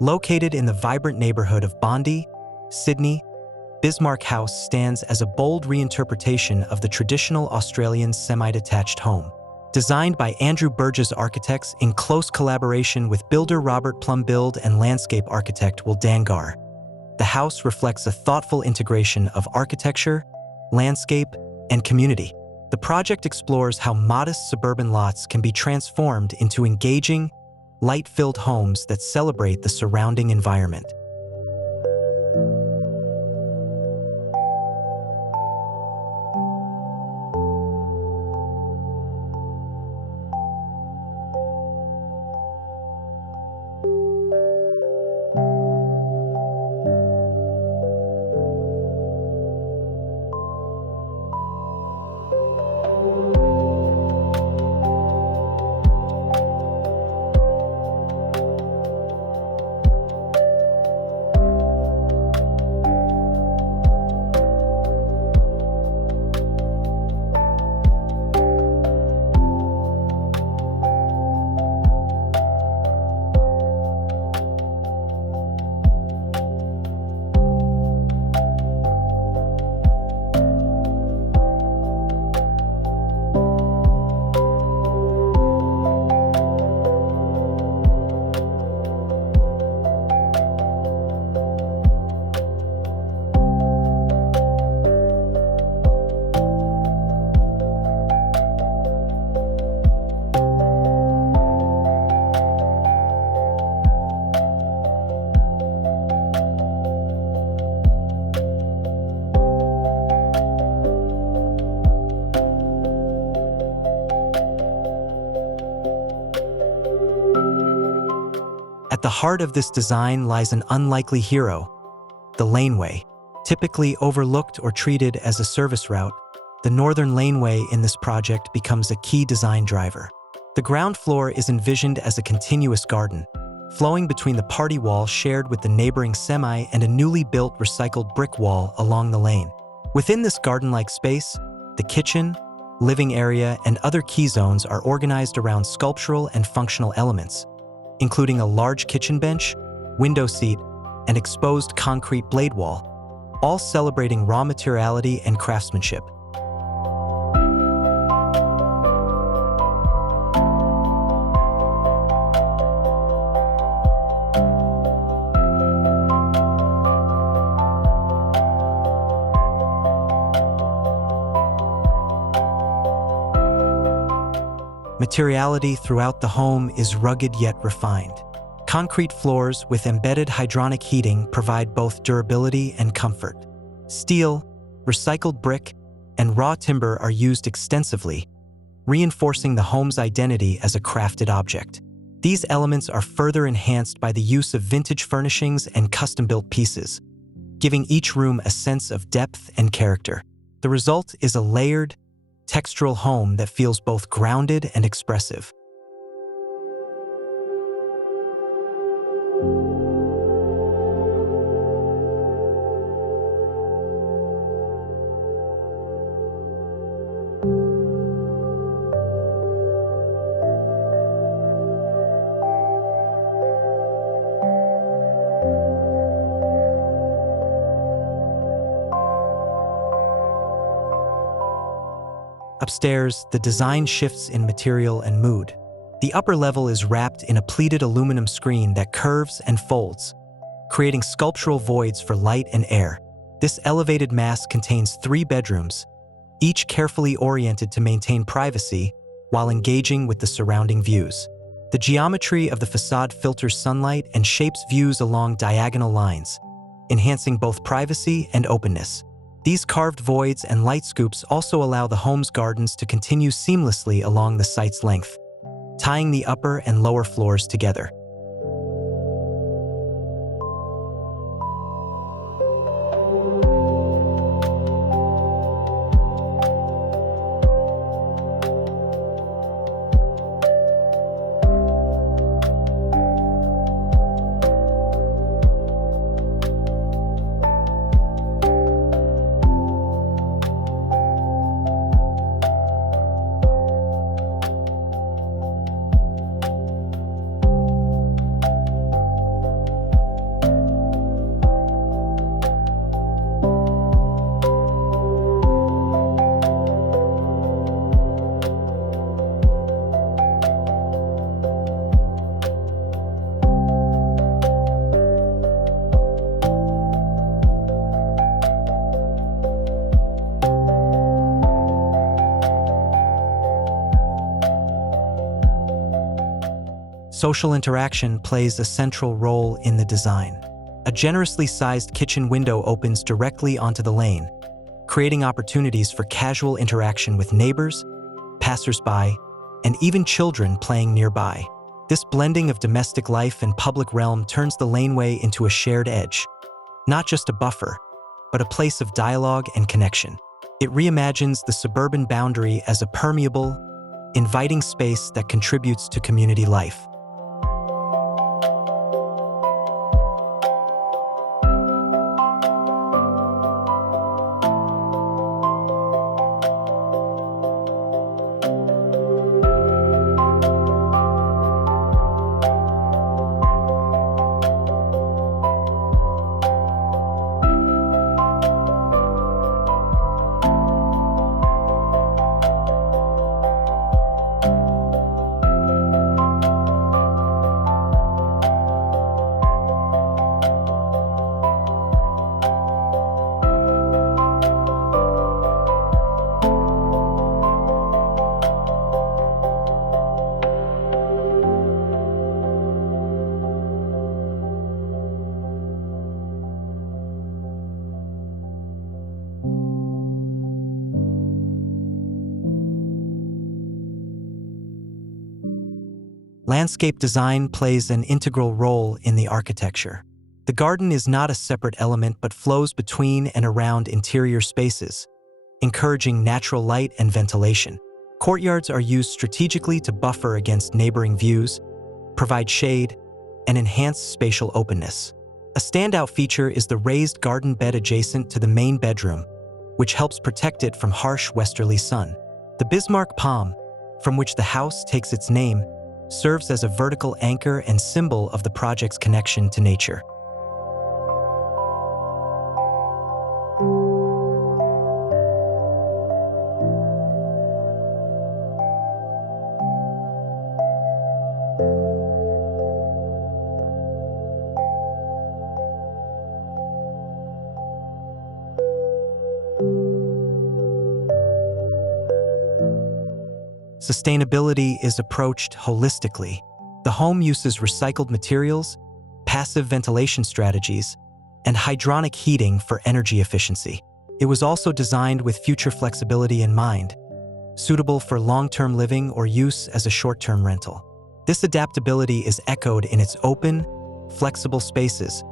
Located in the vibrant neighborhood of Bondi, Sydney, Bismarck House stands as a bold reinterpretation of the traditional Australian semi-detached home. Designed by Andrew Burges Architects in close collaboration with builder Robert Plumbild and landscape architect Will Dangar, the house reflects a thoughtful integration of architecture, landscape, and community. The project explores how modest suburban lots can be transformed into engaging, light-filled homes that celebrate the surrounding environment. At the heart of this design lies an unlikely hero, the Laneway. Typically overlooked or treated as a service route, the northern laneway in this project becomes a key design driver. The ground floor is envisioned as a continuous garden, flowing between the party wall shared with the neighboring semi and a newly built recycled brick wall along the lane. Within this garden-like space, the kitchen, living area, and other key zones are organized around sculptural and functional elements, including a large kitchen bench, window seat, and exposed concrete blade wall, all celebrating raw materiality and craftsmanship. Materiality throughout the home is rugged yet refined. Concrete floors with embedded hydronic heating provide both durability and comfort. Steel, recycled brick, and raw timber are used extensively, reinforcing the home's identity as a crafted object. These elements are further enhanced by the use of vintage furnishings and custom-built pieces, giving each room a sense of depth and character. The result is a layered, textural home that feels both grounded and expressive. Upstairs, the design shifts in material and mood. The upper level is wrapped in a pleated aluminum screen that curves and folds, creating sculptural voids for light and air. This elevated mass contains 3 bedrooms, each carefully oriented to maintain privacy while engaging with the surrounding views. The geometry of the facade filters sunlight and shapes views along diagonal lines, enhancing both privacy and openness. These carved voids and light scoops also allow the home's gardens to continue seamlessly along the site's length, tying the upper and lower floors together. Social interaction plays a central role in the design. A generously sized kitchen window opens directly onto the lane, creating opportunities for casual interaction with neighbors, passers-by, and even children playing nearby. This blending of domestic life and public realm turns the laneway into a shared edge, not just a buffer, but a place of dialogue and connection. It reimagines the suburban boundary as a permeable, inviting space that contributes to community life. Landscape design plays an integral role in the architecture. The garden is not a separate element but flows between and around interior spaces, encouraging natural light and ventilation. Courtyards are used strategically to buffer against neighboring views, provide shade, and enhance spatial openness. A standout feature is the raised garden bed adjacent to the main bedroom, which helps protect it from harsh westerly sun. The Bismarck palm, from which the house takes its name, serves as a vertical anchor and symbol of the project's connection to nature. Sustainability is approached holistically. The home uses recycled materials, passive ventilation strategies, and hydronic heating for energy efficiency. It was also designed with future flexibility in mind, suitable for long-term living or use as a short-term rental. This adaptability is echoed in its open, flexible spaces,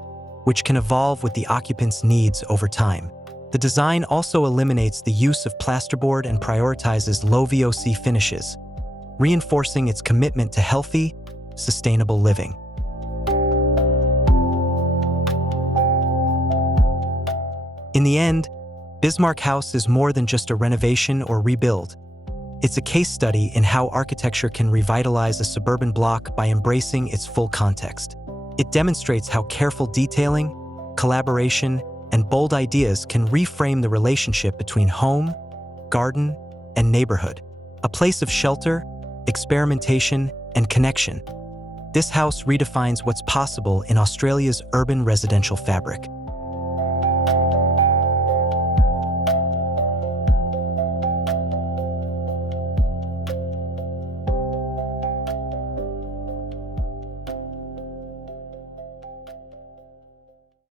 which can evolve with the occupant's needs over time. The design also eliminates the use of plasterboard and prioritizes low VOC finishes, reinforcing its commitment to healthy, sustainable living. In the end, Bismarck House is more than just a renovation or rebuild. It's a case study in how architecture can revitalize a suburban block by embracing its full context. It demonstrates how careful detailing, collaboration, and bold ideas can reframe the relationship between home, garden, and neighborhood, a place of shelter, experimentation, and connection. This house redefines what's possible in Australia's urban residential fabric.